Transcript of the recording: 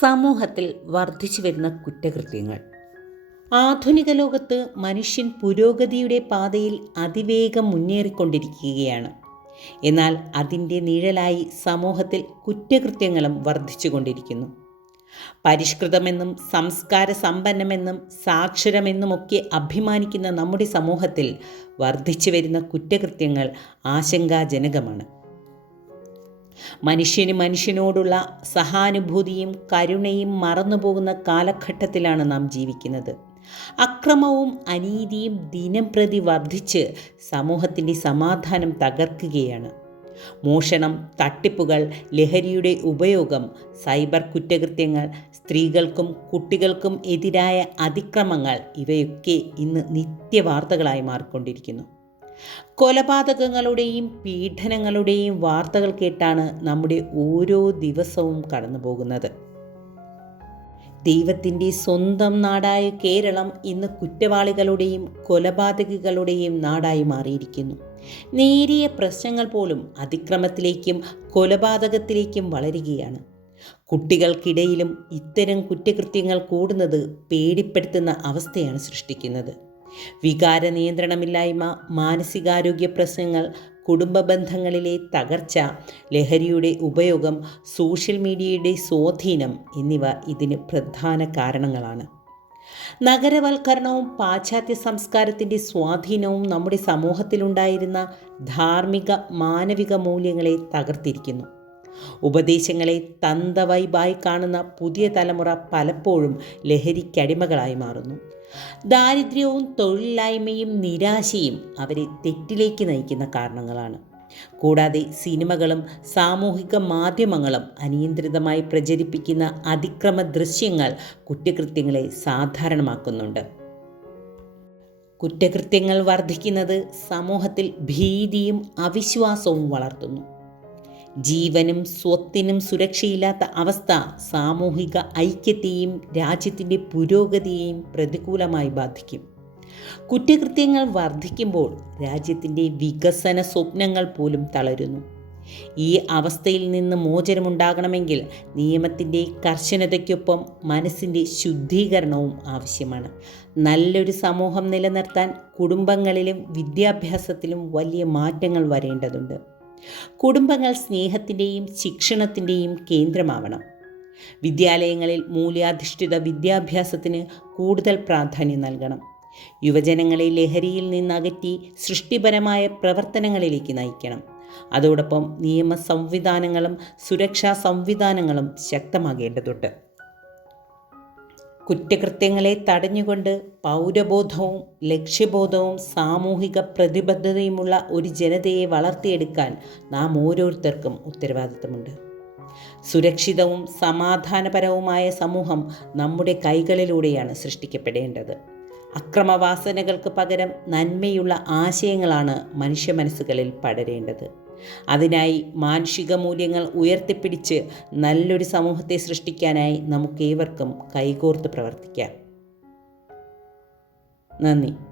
സമൂഹത്തിൽ വർദ്ധിച്ചു വരുന്ന കുറ്റകൃത്യങ്ങൾ. ആധുനിക ലോകത്ത് മനുഷ്യൻ പുരോഗതിയുടെ പാതയിൽ അതിവേഗം മുന്നേറിക്കൊണ്ടിരിക്കുകയാണ്. എന്നാൽ അതിന്റെ നിഴലായി സമൂഹത്തിൽ കുറ്റകൃത്യങ്ങളും വർദ്ധിച്ചുകൊണ്ടിരിക്കുന്നു. പരിഷ്കൃതമെന്നും സംസ്കാര സമ്പന്നമെന്നും സാക്ഷരമെന്നുമൊക്കെ അഭിമാനിക്കുന്ന നമ്മുടെ സമൂഹത്തിൽ വർദ്ധിച്ചു വരുന്ന കുറ്റകൃത്യങ്ങൾ ആശങ്കാജനകമാണ്. മനുഷ്യന് മനുഷ്യനോടുള്ള സഹാനുഭൂതിയും കരുണയും മറന്നുപോകുന്ന കാലഘട്ടത്തിലാണ് നാം ജീവിക്കുന്നത്. അക്രമവും അനീതിയും ദിനം പ്രതി വർദ്ധിച്ച് സമൂഹത്തിന്റെ സമാധാനം തകർക്കുകയാണ്. മോഷണം തട്ടിപ്പുകൾ ലഹരിയുടെ ഉപയോഗം സൈബർ കുറ്റകൃത്യങ്ങൾ സ്ത്രീകൾക്കും കുട്ടികൾക്കും എതിരായ അതിക്രമങ്ങൾ ഇവയൊക്കെ ഇന്ന് നിത്യവാർത്തകളായി മാറിക്കൊണ്ടിരിക്കുന്നു. കൊലപാതകങ്ങളുടെയും പീഡനങ്ങളുടെയും വാർത്തകൾ കേട്ടാണ് നമ്മുടെ ഓരോ ദിവസവും കടന്നു പോകുന്നത്. ദൈവത്തിന്റെ സ്വന്തം നാടായ കേരളം ഇന്ന് കുറ്റവാളികളുടെയും കൊലപാതകികളുടെയും നാടായി മാറിയിരിക്കുന്നു. നേരിയ പ്രശ്നങ്ങൾ പോലും അതിക്രമത്തിലേക്കും കൊലപാതകത്തിലേക്കും വളരുകയാണ്. കുട്ടികൾക്കിടയിലും ഇത്തരം കുറ്റകൃത്യങ്ങൾ കൂടുന്നത് പേടിപ്പെടുത്തുന്ന അവസ്ഥയാണ് സൃഷ്ടിക്കുന്നത്. വികാര നിയന്ത്രണമില്ലായ്മ മാനസികാരോഗ്യ പ്രശ്നങ്ങൾ കുടുംബ ബന്ധങ്ങളിലെ തകർച്ച ലഹരിയുടെ ഉപയോഗം സോഷ്യൽ മീഡിയയുടെ സ്വാധീനം എന്നിവ ഇതിന് പ്രധാന കാരണങ്ങളാണ്. നഗരവൽക്കരണവും പാശ്ചാത്യ സംസ്കാരത്തിന്റെ സ്വാധീനവും നമ്മുടെ സമൂഹത്തിലുണ്ടായിരുന്ന ധാർമ്മിക മാനവിക മൂല്യങ്ങളെ തകർത്തിരിക്കുന്നു. ഉപദേശങ്ങളെ തന്തവൈബായി കാണുന്ന പുതിയ തലമുറ പലപ്പോഴും ലഹരിക്കടിമകളായി മാറുന്നു. ദാരിദ്ര്യവും തൊഴിലില്ലായ്മയും നിരാശയും അവരെ തെറ്റിലേക്ക് നയിക്കുന്ന കാരണങ്ങളാണ്. കൂടാതെ സിനിമകളും സാമൂഹിക മാധ്യമങ്ങളും അനിയന്ത്രിതമായി പ്രചരിപ്പിക്കുന്ന അതിക്രമ ദൃശ്യങ്ങൾ കുറ്റകൃത്യങ്ങളെ സാധാരണമാക്കുന്നുണ്ട്. കുറ്റകൃത്യങ്ങൾ വർദ്ധിക്കുന്നത് സമൂഹത്തിൽ ഭീതിയും അവിശ്വാസവും വളർത്തുന്നു. ജീവനും സ്വത്തിനും സുരക്ഷയില്ലാത്ത അവസ്ഥ സാമൂഹിക ഐക്യത്തെയും രാജ്യത്തിന്റെ പുരോഗതിയെയും പ്രതികൂലമായി ബാധിക്കും. കുറ്റകൃത്യങ്ങൾ വർദ്ധിക്കുമ്പോൾ രാജ്യത്തിന്റെ വികസന സ്വപ്നങ്ങൾ പോലും തളരുന്നു. ഈ അവസ്ഥയിൽ നിന്ന് മോചനമുണ്ടാകണമെങ്കിൽ നിയമത്തിന്റെ കർശനതയ്ക്കൊപ്പം മനസ്സിന്റെ ശുദ്ധീകരണവും ആവശ്യമാണ്. നല്ലൊരു സമൂഹം നിലനിർത്താൻ കുടുംബങ്ങളിലും വിദ്യാഭ്യാസത്തിലും വലിയ മാറ്റങ്ങൾ വരേണ്ടതുണ്ട്. കുടുംബങ്ങൾ സ്നേഹത്തിന്റെയും ശിക്ഷണത്തിന്റെയും കേന്ദ്രമാവണം. വിദ്യാലയങ്ങളിൽ മൂല്യാധിഷ്ഠിത വിദ്യാഭ്യാസത്തിന് കൂടുതൽ പ്രാധാന്യം നൽകണം. യുവജനങ്ങളെ ലഹരിയിൽ നിന്നകറ്റി സൃഷ്ടിപരമായ പ്രവർത്തനങ്ങളിലേക്ക് നയിക്കണം. അതോടൊപ്പം നിയമ സംവിധാനങ്ങളും സുരക്ഷാ സംവിധാനങ്ങളും ശക്തമാകേണ്ടതുണ്ട്. കുറ്റകൃത്യങ്ങളെ തടഞ്ഞുകൊണ്ട് പൗരബോധവും ലക്ഷ്യബോധവും സാമൂഹിക പ്രതിബദ്ധതയുമുള്ള ഒരു ജനതയെ വളർത്തിയെടുക്കാൻ നാം ഓരോരുത്തർക്കും ഉത്തരവാദിത്തമുണ്ട്. സുരക്ഷിതവും സമാധാനപരവുമായ സമൂഹം നമ്മുടെ കൈകളിലൂടെയാണ് സൃഷ്ടിക്കപ്പെടേണ്ടത്. അക്രമവാസനകൾക്ക് പകരം നന്മയുള്ള ആശയങ്ങളാണ് മനുഷ്യ മനസ്സുകളിൽ പടരേണ്ടത്. അതിനായി മാനുഷിക മൂല്യങ്ങൾ ഉയർത്തിപ്പിടിച്ച് നല്ലൊരു സമൂഹത്തെ സൃഷ്ടിക്കാനായി നമുക്കേവർക്കും കൈകോർത്ത് പ്രവർത്തിക്കാം. നന്ദി.